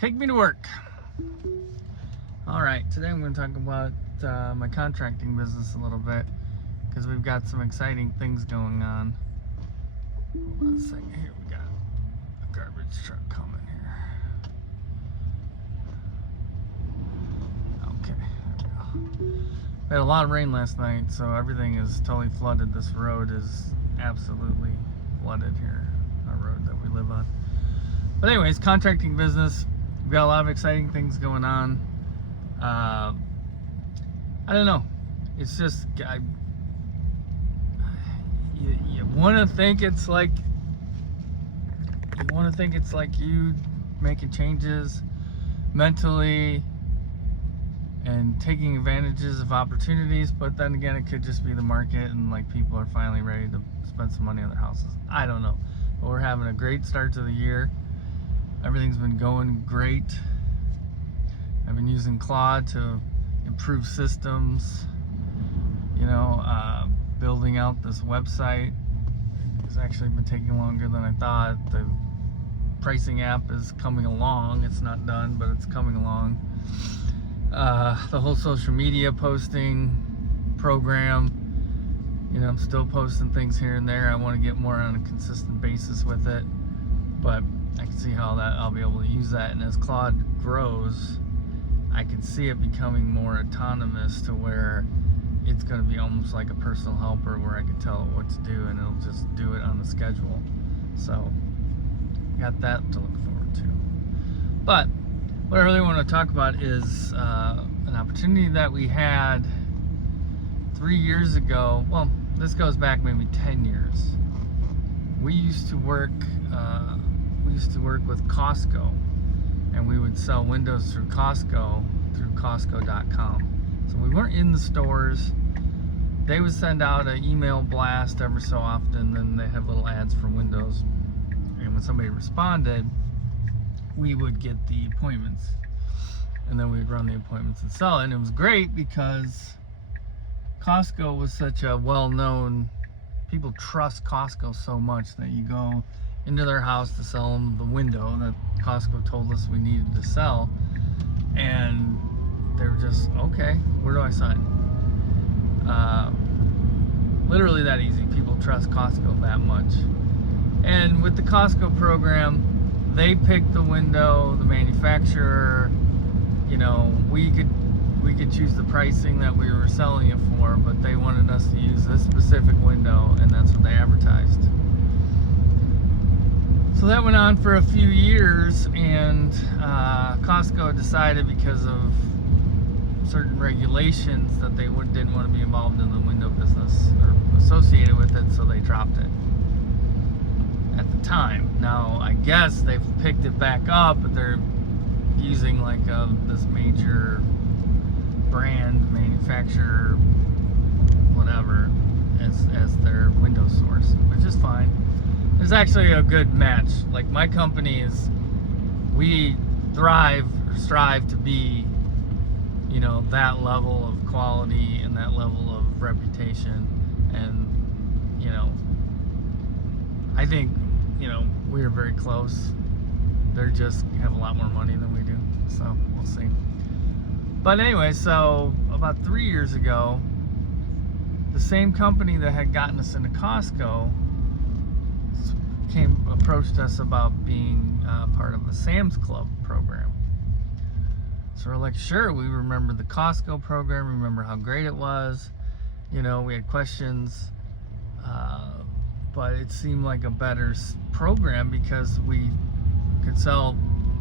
Take me to work. All right, today I'm going to talk about my contracting business a little bit because we've got some exciting things going on. Hold on a second here. We got a garbage truck coming here. Okay, there we go. We had a lot of rain last night, so everything is totally flooded. This road is absolutely flooded here, our road that we live on. But anyways, contracting business. We've got a lot of exciting things going on. I don't know. It's just you want to think it's like you making changes mentally and taking advantages of opportunities, but then again, it could just be the market and like people are finally ready to spend some money on their houses. I don't know, but we're having a great start to the year. Everything's been going great. I've been using Claude to improve systems, building out this website. It's actually been taking longer than I thought. The pricing app is coming along. It's not done, but it's coming along. The whole social media posting program, I'm still posting things here and there. I want to get more on a consistent basis with it, but I can see how that I'll be able to use that. And as Claude grows, I can see it becoming more autonomous to where it's going to be almost like a personal helper where I can tell it what to do and it'll just do it on the schedule. So got that to look forward to. But what I really want to talk about is an opportunity that we had 3 years ago. Well, this goes back maybe 10 years. We used to work with Costco, and we would sell windows through Costco, through Costco.com. So we weren't in the stores. They would send out an email blast every so often, and they have little ads for windows. And when somebody responded, we would get the appointments, and then we'd run the appointments and sell it. And it was great because Costco was such a well-known, people trust Costco so much that you go into their house to sell them the window that Costco told us we needed to sell, and they were just, okay, where do I sign? Literally that easy. People trust Costco that much. And with the Costco program, they picked the window, the manufacturer, we could choose the pricing that we were selling it for, but they wanted us to use this specific window, and that's what they advertised. So that went on for a few years, and Costco decided, because of certain regulations, that they didn't want to be involved in the window business or associated with it, so they dropped it at the time. Now, I guess they've picked it back up, but they're using like this major brand manufacturer, whatever, as their window source, which is fine. It's actually a good match. Like, my company we strive to be, that level of quality and that level of reputation. And, I think, we're very close. They just have a lot more money than we do. So we'll see. But anyway, so about 3 years ago, the same company that had gotten us into Costco approached us about being part of a Sam's Club program. So we're like, sure, we remember the Costco program, remember how great it was. We had questions, but it seemed like a better program because we could sell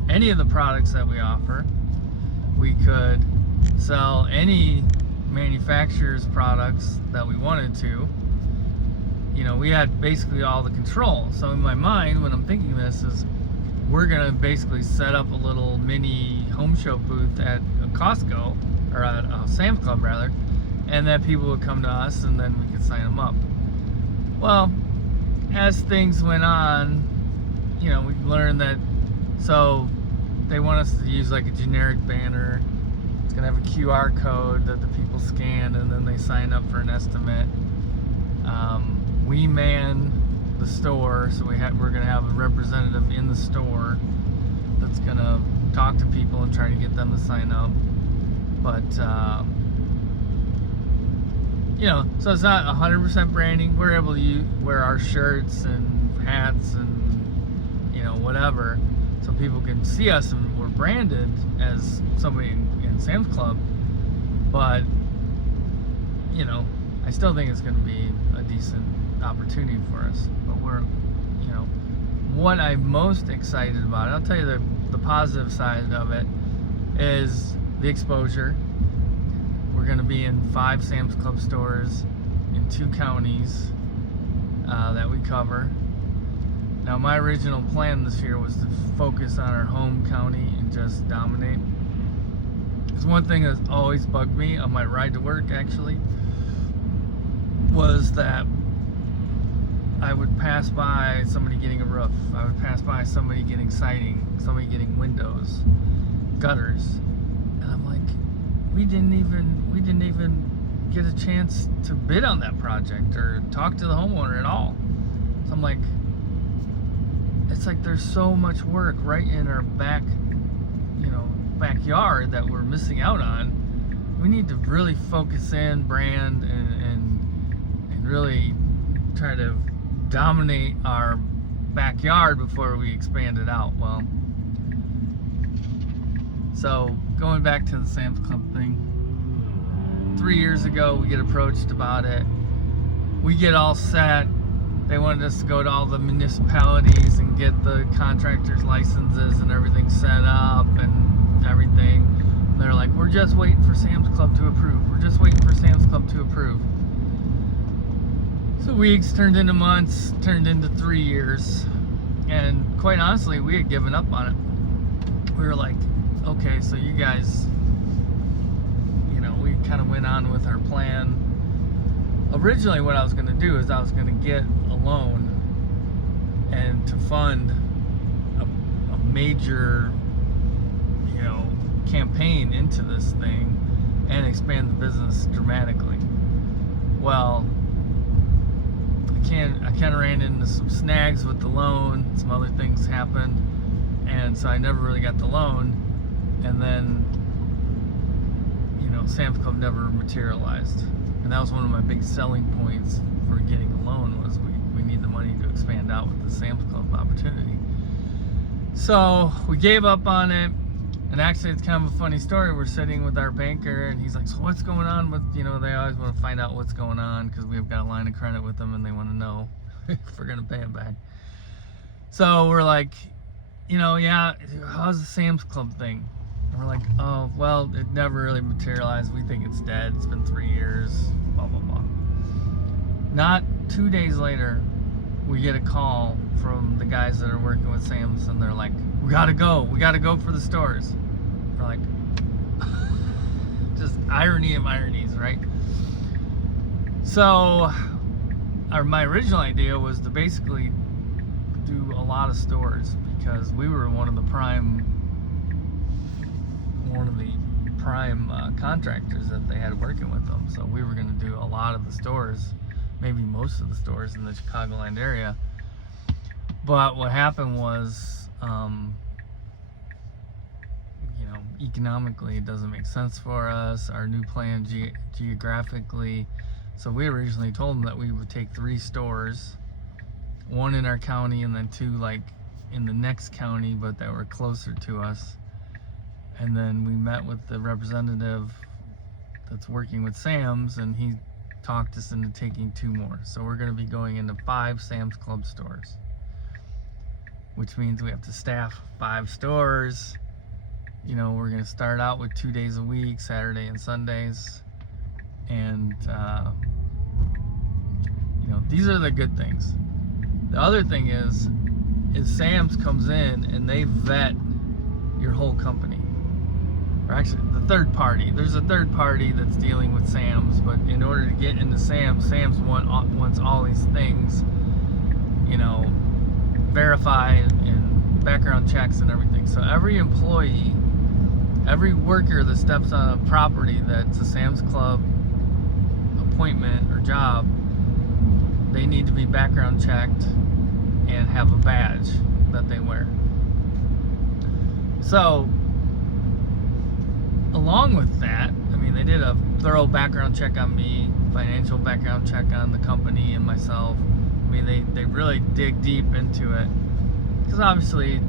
any of the products that we offer. We could sell any manufacturer's products that we wanted to. We had basically all the control. So in my mind, when I'm thinking this, is we're gonna basically set up a little mini home show booth at a Costco, or at a Sam's Club rather, and then people would come to us, and then we could sign them up. Well, as things went on, we learned that, so they want us to use like a generic banner. It's gonna have a QR code that the people scan, and then they sign up for an estimate. We man the store, so we're gonna have a representative in the store that's gonna talk to people and try to get them to sign up. But so it's not 100% branding. We're able to wear our shirts and hats and whatever, so people can see us and we're branded as somebody in Sam's Club. But I still think it's going to be a decent opportunity for us. But we're what I'm most excited about, I'll tell you the positive side of it, is the exposure. We're going to be in 5 Sam's Club stores in 2 counties that we cover. Now, my original plan this year was to focus on our home county and just dominate. Because one thing that's always bugged me on my ride to work, actually, was that I would pass by somebody getting a roof. I would pass by somebody getting siding, somebody getting windows, gutters. And I'm like, we didn't even get a chance to bid on that project or talk to the homeowner at all. So I'm like, it's like there's so much work right in our backyard that we're missing out on. We need to really focus in, brand, and really try to dominate our backyard before we expand it out. Well, so going back to the Sam's Club thing, 3 years ago we get approached about it. We get all set. They wanted us to go to all the municipalities and get the contractors' licenses and everything set up and everything. And they're like, we're just waiting for Sam's Club to approve. We're just waiting for Sam's Club to approve. So weeks turned into months, turned into 3 years. And quite honestly, we had given up on it. We were like, okay, so you guys, we kind of went on with our plan. Originally, what I was going to do is I was going to get a loan and to fund a major, campaign into this thing and expand the business dramatically. Well, I kind of ran into some snags with the loan. Some other things happened, and so I never really got the loan. And then, Sam's Club never materialized. And that was one of my big selling points for getting a loan, was we need the money to expand out with the Sam's Club opportunity. So we gave up on it. And actually, it's kind of a funny story. We're sitting with our banker, and he's like, so what's going on with, they always want to find out what's going on because we've got a line of credit with them, and they want to know if we're going to pay them back. So we're like, yeah, how's the Sam's Club thing? And we're like, oh, well, it never really materialized. We think it's dead. It's been 3 years, blah, blah, blah. Not 2 days later, we get a call from the guys that are working with Sam's, and they're like, we gotta go for the stores. We're like, just irony of ironies, right? So my original idea was to basically do a lot of stores, because we were one of the prime contractors that they had working with them. So we were going to do a lot of the stores, maybe most of the stores in the Chicagoland area. But what happened was, economically it doesn't make sense for us, our new plan geographically. So we originally told them that we would take 3 stores, 1 in our county and then 2 like in the next county, but that were closer to us. And then we met with the representative that's working with Sam's, and he talked us into taking 2 more. So we're going to be going into 5 Sam's Club stores, which means we have to staff 5 stores. We're going to start out with 2 days a week, Saturday and Sundays. And, these are the good things. The other thing is Sam's comes in and they vet your whole company. Or actually, the third party. There's a third party that's dealing with Sam's, but in order to get into Sam's wants all these things, verified and background checks and everything. So every employee, every worker that steps on a property that's a Sam's Club appointment or job, they need to be background checked and have a badge that they wear. So along with that, I mean, they did a thorough background check on me, financial background check on the company and myself. I mean, they really dig deep into it, because obviously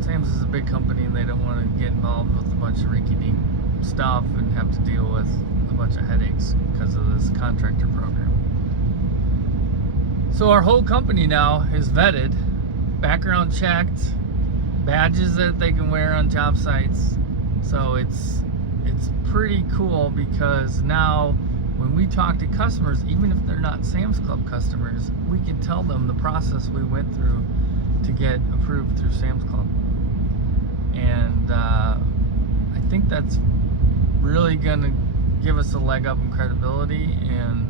Sam's is a big company and they don't want to get involved with a bunch of rinky-dink stuff and have to deal with a bunch of headaches because of this contractor program. So our whole company now is vetted, background checked, badges that they can wear on job sites. So it's pretty cool, because now when we talk to customers, even if they're not Sam's Club customers, we can tell them the process we went through to get approved through Sam's Club. And I think that's really gonna give us a leg up in credibility. And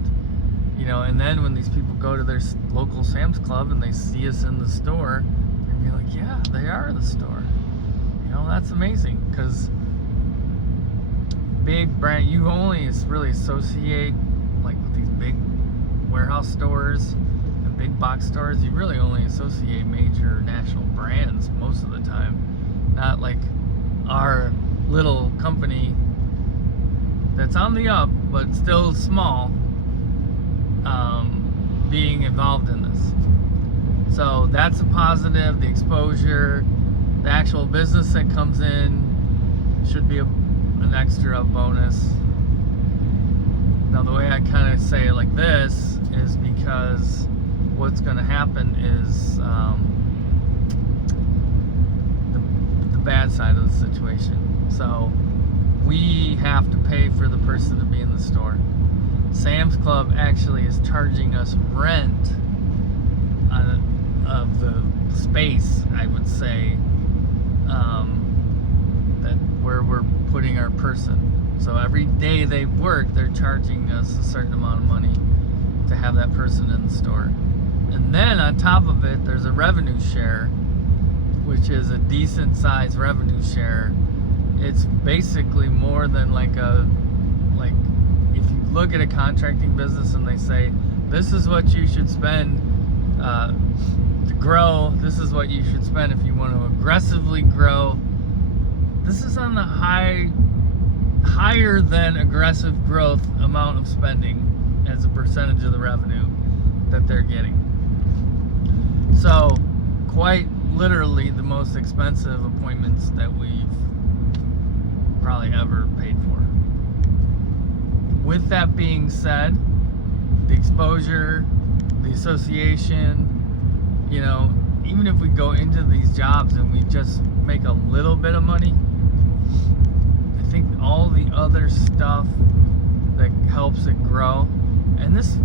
and then when these people go to their local Sam's Club and they see us in the store, they're gonna be like, yeah, they are the store. That's amazing, because big brand, you only really associate like with these big warehouse stores and big box stores, you really only associate major national brands most of the time, not like our little company that's on the up but still small, being involved in this. So that's a positive. The exposure, the actual business that comes in should be an extra bonus. Now, the way I kind of say it like this is because what's going to happen is the bad side of the situation. So we have to pay for the person to be in the store. Sam's Club actually is charging us rent of the space, I would say, that where we're putting our person. So every day they work, they're charging us a certain amount of money to have that person in the store. And then on top of it, there's a revenue share, which is a decent sized revenue share. It's basically more than like if you look at a contracting business and they say, this is what you should spend to grow, this is what you should spend if you want to aggressively grow. This is on the higher than aggressive growth amount of spending as a percentage of the revenue that they're getting. So quite literally the most expensive appointments that we've probably ever paid for. With that being said, the exposure, the association, even if we go into these jobs and we just make a little bit of money, I think all the other stuff that helps it grow, and this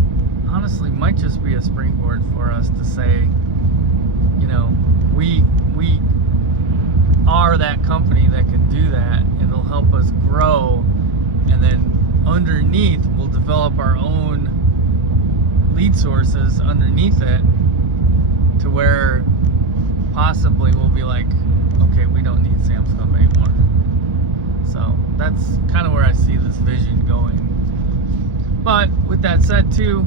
honestly might just be a springboard for us to say, we are that company that can do that, and it'll help us grow, and then underneath we'll develop our own lead sources underneath it, to where possibly we'll be like, okay, we don't need Sam's Club anymore. So that's kind of where I see this vision going. But with that said too,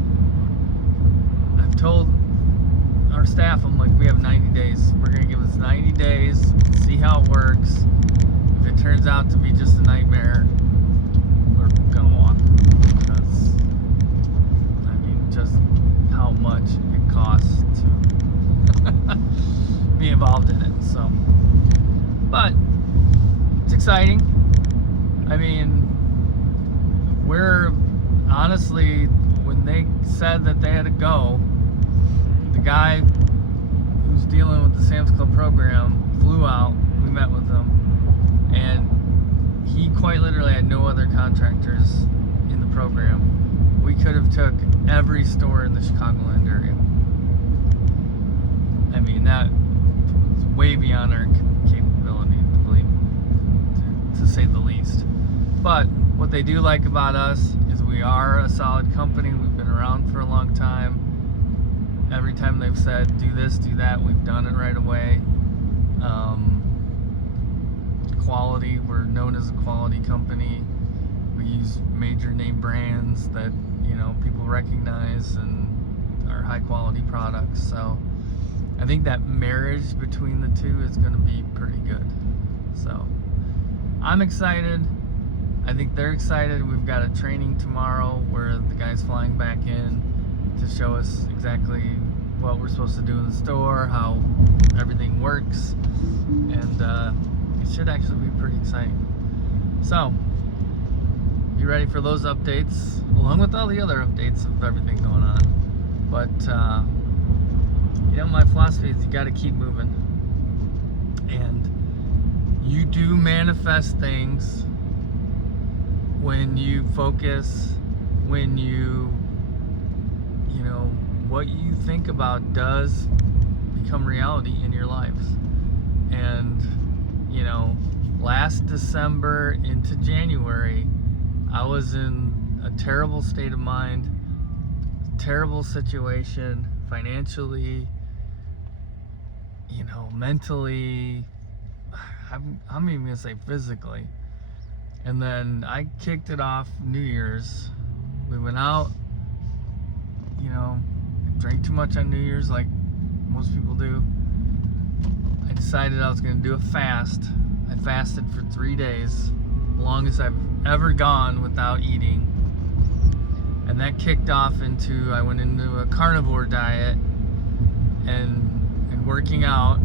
I've told our staff, I'm like, we have 90 days. We're going to give us 90 days, see how it works. If it turns out to be just a nightmare, we're going to walk. Because, I mean, just how much it costs to be involved in it. So, but it's exciting. I mean, we're honestly, when they said that they had to go, the guy who's dealing with the Sam's Club program flew out. We met with him, and he quite literally had no other contractors in the program. We could have took every store in the Chicagoland area. I mean, that's way beyond our capability, to say the least. But what they do like about us is we are a solid company. We've been around for a long time. Every time they've said, do this, do that, we've done it right away. Quality, we're known as a quality company. We use major name brands that, people recognize and are high quality products. So I think that marriage between the two is going to be pretty good. So I'm excited. I think they're excited. We've got a training tomorrow where the guy's flying back in to show us exactly what we're supposed to do in the store, how everything works, and it should actually be pretty exciting. So, be ready for those updates, along with all the other updates of everything going on. But, my philosophy is you got to keep moving. And you do manifest things when you focus, when what you think about does become reality in your lives. And, last December into January, I was in a terrible state of mind, terrible situation, financially, mentally, I'm even gonna say physically. And then I kicked it off New Year's. We went out, drank too much on New Year's like most people do. I decided I was gonna do a fast. I fasted for 3 days, the longest I've ever gone without eating. And that kicked off into, I went into a carnivore diet and working out.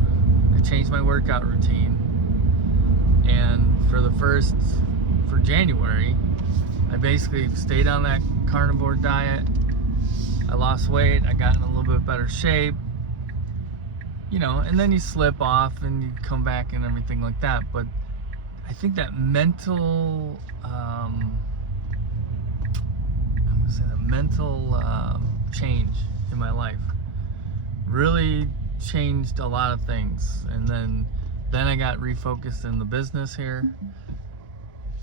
I changed my workout routine. And for January, I basically stayed on that carnivore diet. I lost weight, I got in a little bit better shape, and then you slip off and you come back and everything like that. But I think that mental, change in my life really changed a lot of things. And then I got refocused in the business here.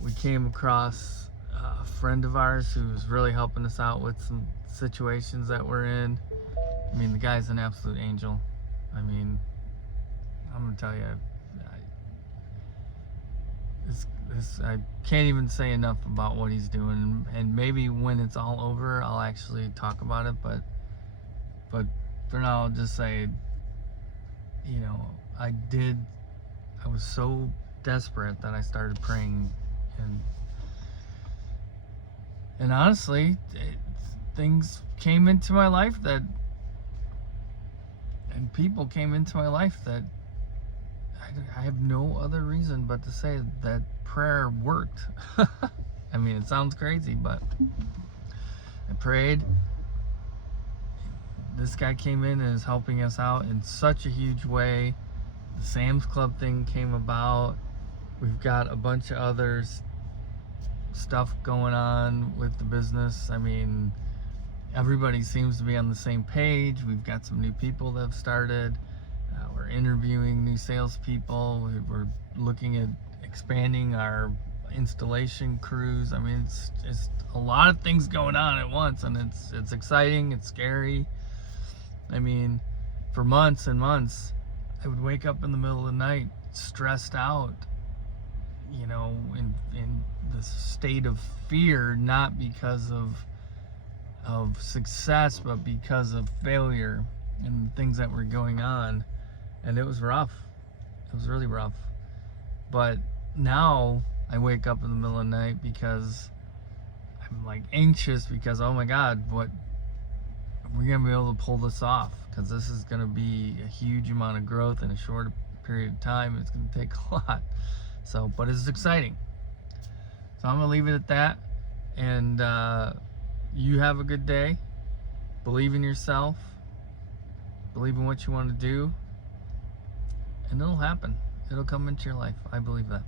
We came across a friend of ours who was really helping us out with some situations that we're in. I mean, the guy's an absolute angel. I mean, I'm gonna tell you, I can't even say enough about what he's doing. And maybe when it's all over, I'll actually talk about it. But for now, I'll just say, I was so desperate that I started praying, and honestly, things came into my life and people came into my life that I have no other reason but to say that prayer worked. I mean, it sounds crazy, but I prayed. This guy came in and is helping us out in such a huge way. The Sam's Club thing came about. We've got a bunch of other stuff going on with the business. I mean, everybody seems to be on the same page. We've got some new people that have started. We're interviewing new salespeople. We're looking at expanding our installation crews. I mean, it's a lot of things going on at once, and it's exciting. It's scary. I mean, for months and months, I would wake up in the middle of the night stressed out, in this state of fear, not because of success, but because of failure and things that were going on. And it was rough. It was really rough. But now I wake up in the middle of the night because I'm like anxious, because, oh my God, what we're gonna be able to pull this off, because this is gonna be a huge amount of growth in a short period of time. It's gonna take a lot. So, but it's exciting. So I'm gonna leave it at that. And you have a good day. Believe in yourself. Believe in what you want to do. And it'll happen. It'll come into your life. I believe that.